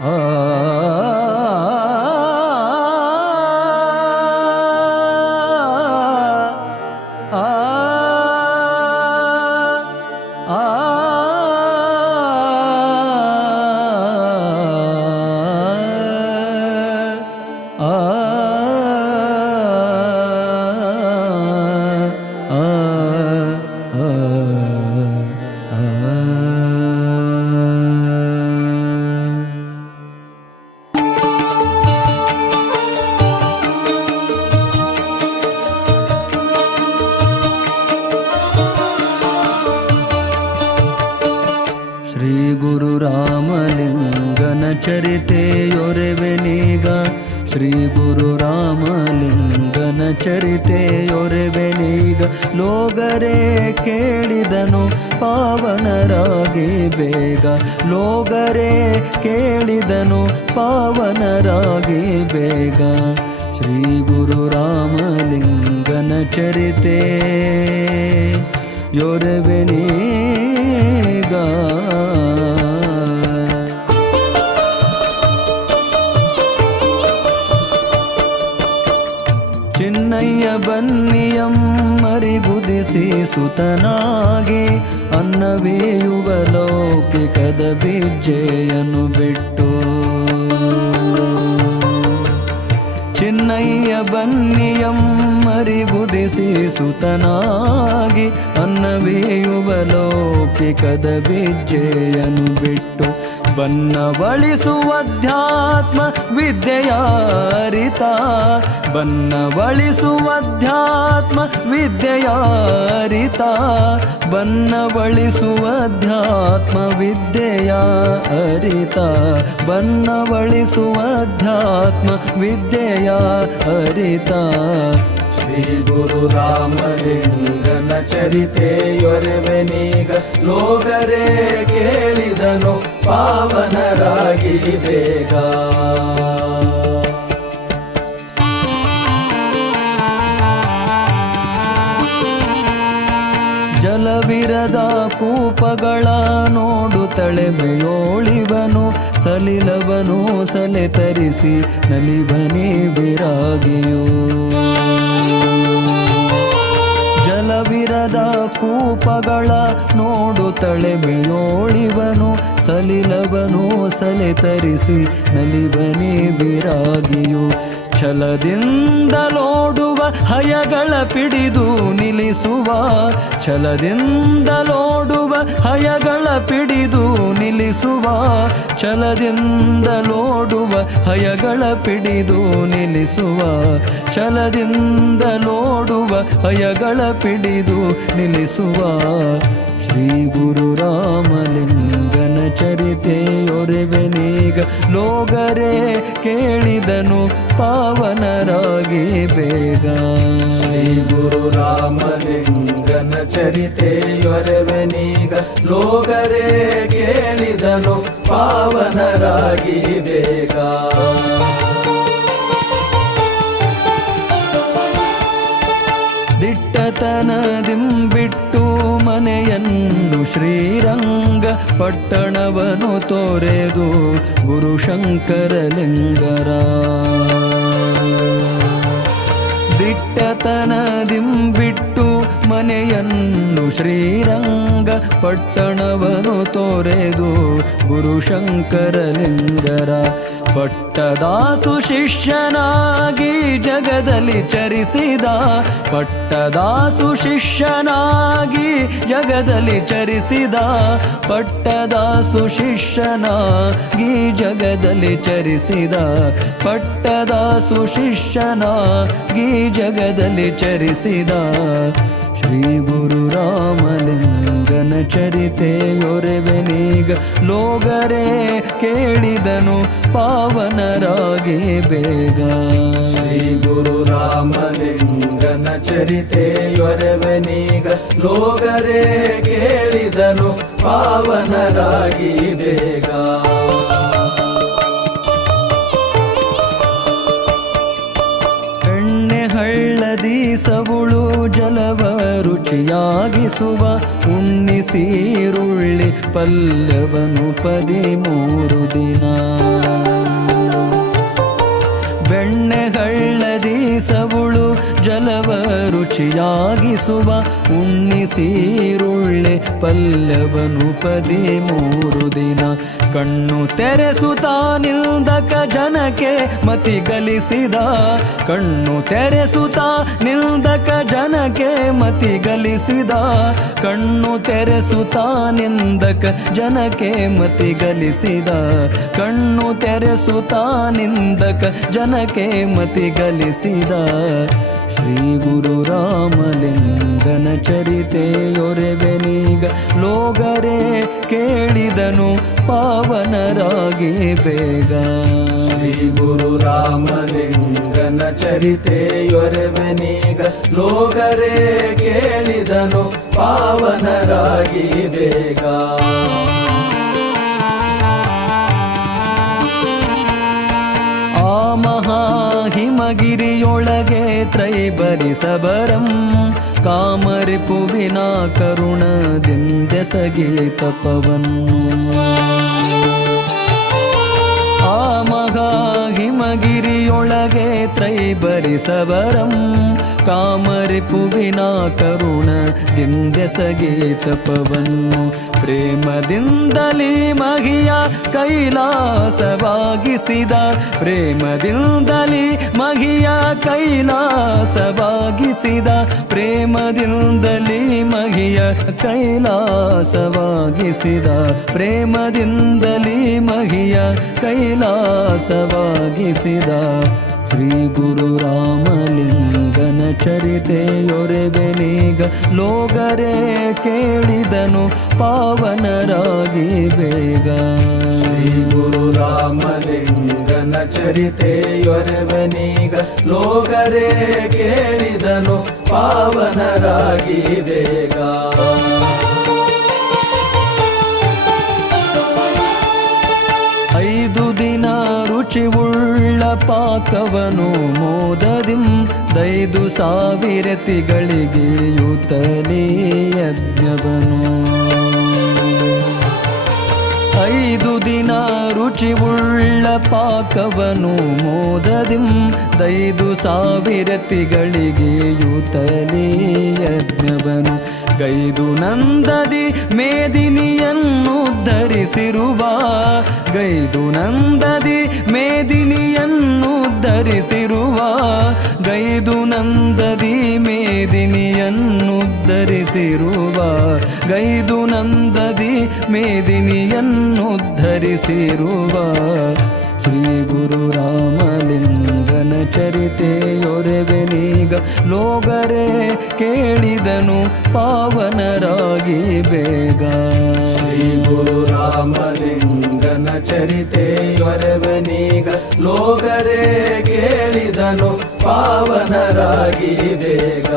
ಆ ಕೇಳಿದನು ಪಾವನರಾಗಿ ಬೇಗ. ಲೋಗರೇ ಕೇಳಿದನು ಪಾವನರಾಗಿ ಬೇಗ. ಶ್ರೀ ಗುರು ರಾಮಲಿಂಗನ ಚರಿತೆ ಯೊರೆವೆನೀಗ ಸುತನಾಗಿ ಅನ್ನವೇಯುವ ಲೌಕಿಕದ ಬಿಜ್ಜೆಯನ್ನು ಬಿಟ್ಟು. ಚಿನ್ನಯ್ಯ ಬನ್ನಿಯಂ ಮರಿಗುದಿಸಿ ಸುತನಾಗಿ ಅನ್ನವೇಯುವ ಲೌಕಿಕದ ಬಿಜ್ಜೆಯನ್ನು ಬಿಟ್ಟು. ಬನ್ನವಳಿಸುವಧ್ಯಾತ್ಮ ವಿದ್ಯೆಯ ಅರಿತ ಬನ್ನವಳಿಸುವಧ್ಯಾತ್ಮ ವಿದ್ಯೆಯ ಅರಿತ ಬನ್ನವಳಿಸುವಧ್ಯಾತ್ಮ ವಿದ್ಯೆಯ ಅರಿತ ಬನ್ನವಳಿಸುವಧ್ಯಾತ್ಮ ವಿದ್ಯೆಯ ಅರಿತ ಶ್ರೀ ಗುರು ರಾಮಲಿಂಗನ ಚರಿತೆಯೊರೆವೆನೀಗ ಲೋಗರೇ ಕೇಳಿದನು ಪಾವನರಾಗಿ ಬೇಗ. ಜಲವಿರದ ಕೂಪಗಳ ನೋಡು ತಳೆಮೆಯೋಳಿವನು, ಸಲಿಲವನು ಸಲೆ ತರಿಸಿ ನಲಿಬನೆ ಬಿರಾಗಿಯು. ಜಲವಿರದ ಕೂಪಗಳ ನೋಡು ತಳೆಮೆಯೋಳಿವನು, ಸಲಿಲವನು ಸಲೆ ತರಿಸಿ ನಲಿಬನೆ ಬಿರಾಗಿಯು. ಛಲದಿಂದಲೋಡುವ ಹಯಗಳ ಪಿಡಿದು ನಿಲ್ಲಿಸುವ. ಛಲದಿಂದಲೋಡುವ ಹಯಗಳ ಪಿಡಿದು ನಿಲ್ಲಿಸುವ. ಛಲದಿಂದಲೋಡುವ ಹಯಗಳ ಪಿಡಿದು ನಿಲ್ಲಿಸುವ. ಛಲದಿಂದಲೋಡುವ ಹಯಗಳ ಪಿಡಿದು ನಿಲ್ಲಿಸುವ. ಶ್ರೀ ಗುರು ರಾಮಲಿಂಗನ ಚರಿತೆಯೊರೆವೆನೀಗ ಲೋಗರೆ ಕೇಳಿದನು ಪಾವನರಾಗಿ ಬೇಗ. ಶ್ರೀ ಗುರು ರಾಮಲಿಂಗನ ಚರಿತೆಯೊರೆವೆನೀಗ ಲೋಗರೆ ಕೇಳಿದನು ಪಾವನರಾಗಿ ಬೇಗ. ದಿಟ್ಟತನದಿಂಬಿಟ್ಟು ಮನೆಯನ್ನು ಶ್ರೀರಂಗ ಪಟ್ಟಣವನು ತೋರೆದು ಗುರುಶಂಕರಲಿಂಗರ. ದಿಟ್ಟತನದಿಂಬಿಟ್ಟು ಮನೆಯನ್ನು ಶ್ರೀರಂಗ ಪಟ್ಟಣವನು ತೋರೆದು ಗುರುಶಂಕರಲಿಂಗರ ಪಟ್ಟದಾಸು ಶಿಷ್ಯನಾಗಿ ಜಗದಲ್ಲಿ ಚರಿಸಿದ ಪಟ್ಟದಾಸು ಶಿಷ್ಯನಾಗಿ ಜಗದಲ್ಲಿ ಚರಿಸಿದ ಪಟ್ಟದಾಸು ಶಿಷ್ಯನಾಗಿ ಜಗದಲ್ಲಿ ಚರಿಸಿದ ಪಟ್ಟದಾಸು ಶಿಷ್ಯನಾಗಿ ಜಗದಲ್ಲಿ ಚರಿಸಿದ ಶ್ರೀ ಗುರು ರಾಮಲಿಂಗನ ಚರಿತೆಯೊರೆವೆನೀಗ ಲೋಗರೇ ಕೇಳಿದನು ಪಾವನರಾಗಿ ಬೇಗ. ಶ್ರೀ ಗುರು ರಾಮಲಿಂಗನ ಚರಿತೆಯೊರೆವೆನೀಗ ಲೋಗರೇ ಕೇಳಿದನು ಪಾವನರಾಗಿ ಬೇಗ. ಎಣ್ಣೆ ಸವುಳು ಜಲವ ರುಚಿಯಾಗಿಸುವ ಉಣ್ಣಿಸೀರುಳ್ಳಿ ಪಲ್ಲವನು ಪದೇ ಮೂರು ದಿನ. ಬೆಣ್ಣೆ ಹಳ್ಳದಿ ಜಲವ ರುಚಿಯಾಗಿಸುವ ಉಣ್ಣಿಸೀರುಳ್ಳೆ ಪಲ್ಲವನು ಪದೇ ಮೂರು ದಿನ. ಕಣ್ಣು ತೆರೆಸುತ್ತಾ ನಿಂದಕ ಜನಕ್ಕೆ ಮತಿ ಗಲಿಸಿದ ಕಣ್ಣು ತೆರೆಸುತ್ತಾ ನಿಂದಕ ಜನಕ್ಕೆ ಮತಿ ಗಲಿಸಿದ ಕಣ್ಣು ತೆರೆಸುತ್ತಾ ನಿಂದಕ ಜನಕ್ಕೆ ಮತಿ ಗಲಿಸಿದ ಕಣ್ಣು ತೆರೆಸುತ್ತಾ ನಿಂದಕ ಜನಕ್ಕೆ ಮತಿ ಗಲಿಸಿದ ಶ್ರೀ ಗುರು ರಾಮಲಿಂಗನ ಚರಿತೆಯೊರೆವೆನೀಗ ಲೋಗರೆ ಕೇಳಿದನು ಪಾವನರಾಗಿ ಬೇಗ. ಶ್ರೀ ಗುರು ರಾಮಲಿಂಗನ ಚರಿತೆಯೊರೆವೆನೀಗ ಲೋಗರೆ ಕೇಳಿದನು ಪಾವನರಾಗಿ ಬೇಗ. ಮಹಾಹಿಮಗಿರಿಯೊಳಗೆ ತ್ರೈಬರಿಸಬರಂ. ಕಾಮರಿಪುವಿನ ಕರುಣದಿಂದೆಸಗಿ ಪವನ್ ಆ ಮಹಾಹಿಮಗಿರಿಯೊಳಗೆ ತ್ರೈಬರಿಸವರಂ. ಕಾಮರಿಪುವಿನ ಕರುಣದಿಂದೆಸಗಿ ಪವನ್ನು ಪ್ರೇಮದಿಂದಲೇ ಮಹಿಯ ಕೈಲಾಸವಾಗಿಸಿದ. ಪ್ರೇಮದಿಂದಲೇ ಮಹಿಯ ಕೈಲಾಸವಾಗಿಸಿದ. ಪ್ರೇಮದಿಂದಲೇ ಮಹಿಯ ಕೈಲಾಸವಾಗಿಸಿದ. ಪ್ರೇಮದಿಂದಲೇ ಮಹಿಯ ಕೈಲಾಸವಾಗಿಸಿದ. ಶ್ರೀ ಗುರು ರಾಮಲಿಂಗನ ಚರಿತೆಯೊರೆವೆನೀಗ ಲೋಗರೆ ಕೇಳಿದನು ಪಾವನರಾಗಿ ಬೇಗ. ಶ್ರೀ ಗುರು ರಾಮಲಿಂಗನ ಚರಿತೆಯೊರೆವನೀಗ ಲೋಗರೇ ಕೇಳಿದನು ಪಾವನರಾಗಿ ಬೇಗ. ಐದು ದಿನ ರುಚಿವುಳ್ಳ ಪಾಕವನು ಮೋದದಿಂ ದೈದು ಸಾವಿರತಿಗಳಿಗೆ ಯುತಲೇ ಯಜ್ಞವನು. ಐದು ದಿನ ರುಚಿವುಳ್ಳ ಪಾಕವನು ಮೋದದಿಂ ದೈದು ಸಾವಿರತಿಗಳಿಗೆ ಯುತಲೇ ಯಜ್ಞವನು. ಗೈದು ನಂದದಿ ಮೇದಿನಿಯನ್ನು ಧರಿಸಿರುವ. ಗೈದು ನಂದದಿ ಮೇದಿನಿಯನ್ನು ಧರಿಸಿರುವ. ಗೈದು ನಂದದಿ ಮೇದಿನಿಯನ್ನು ಧರಿಸಿರುವ. ಗೈದು ನಂದದಿ ಮೇದಿನಿಯನ್ನು ಧರಿಸಿರುವ. ಶ್ರೀ ಗುರು ರಾಮಲಿಂಗನ ಚರಿತೆಯೊರೆವೆನೀಗ ಲೋಗರೆ ಕೇಳಿದನು ಪಾವನರಾಗಿ ಬೇಗ. ಶ್ರೀ ಗುರು ರಾಮಲಿಂಗನ ಚರಿತೆಯೊರೆವನೀಗ ಲೋಕರೇ ಕೇಳಿದನು ಪಾವನರಾಗಿ ಬೇಗ.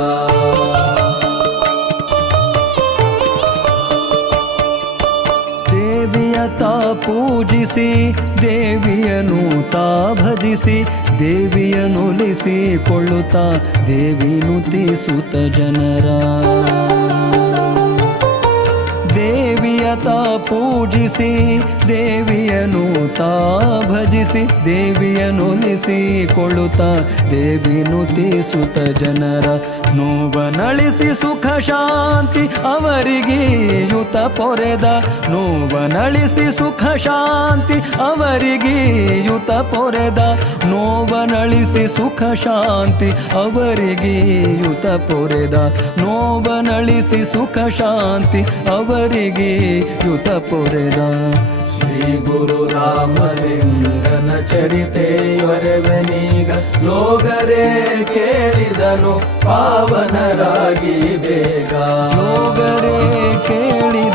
ದೇವಿಯ ತಾ ಪೂಜಿಸಿ ದೇವಿಯನು ತಾ ಭಜಿಸಿ ದೇವಿಯನುಲಿಸಿ ಕೊಳ್ಳುತ್ತಾ ದೇವಿ ನುತಿಸುತ್ತ ಜನರ. ದೇವಿಯತ ಪೂಜಿಸಿ ದೇವಿಯನು ತಾ ಭಜಿಸಿ ದೇವಿಯನುಲಿಸಿ ದೇವಿನು ತೀಸುತ ಜನರ ನೋವನಳಿಸಿ ಸುಖ ಶಾಂತಿ ಅವರಿಗೆ ಯುತ ಪೊರೆದ ನೋವನಳಿಸಿ ಸುಖ ಶಾಂತಿ ಅವರಿಗೆ ಯುತ ಪೊರೆದ ನೋವನಳಿಸಿ ಸುಖ ಶಾಂತಿ ಅವರಿಗೆ ಯುತ ಪೊರೆದ ನೋವನಳಿಸಿ ಸುಖ ಶಾಂತಿ ಅವರಿಗೆ ಯುತ ಪೊರೆದ. ಶ್ರೀ ಗುರು ರಾಮಲಿಂಗನ ಚರಿತೆಯೊರೆವನೀಗ ಲೋಗರೇ ಕೇಳಿದನು ಪಾವನರಾಗಿ ಬೇಗ. ಲೋಗರೇ ಕೇಳಿದನು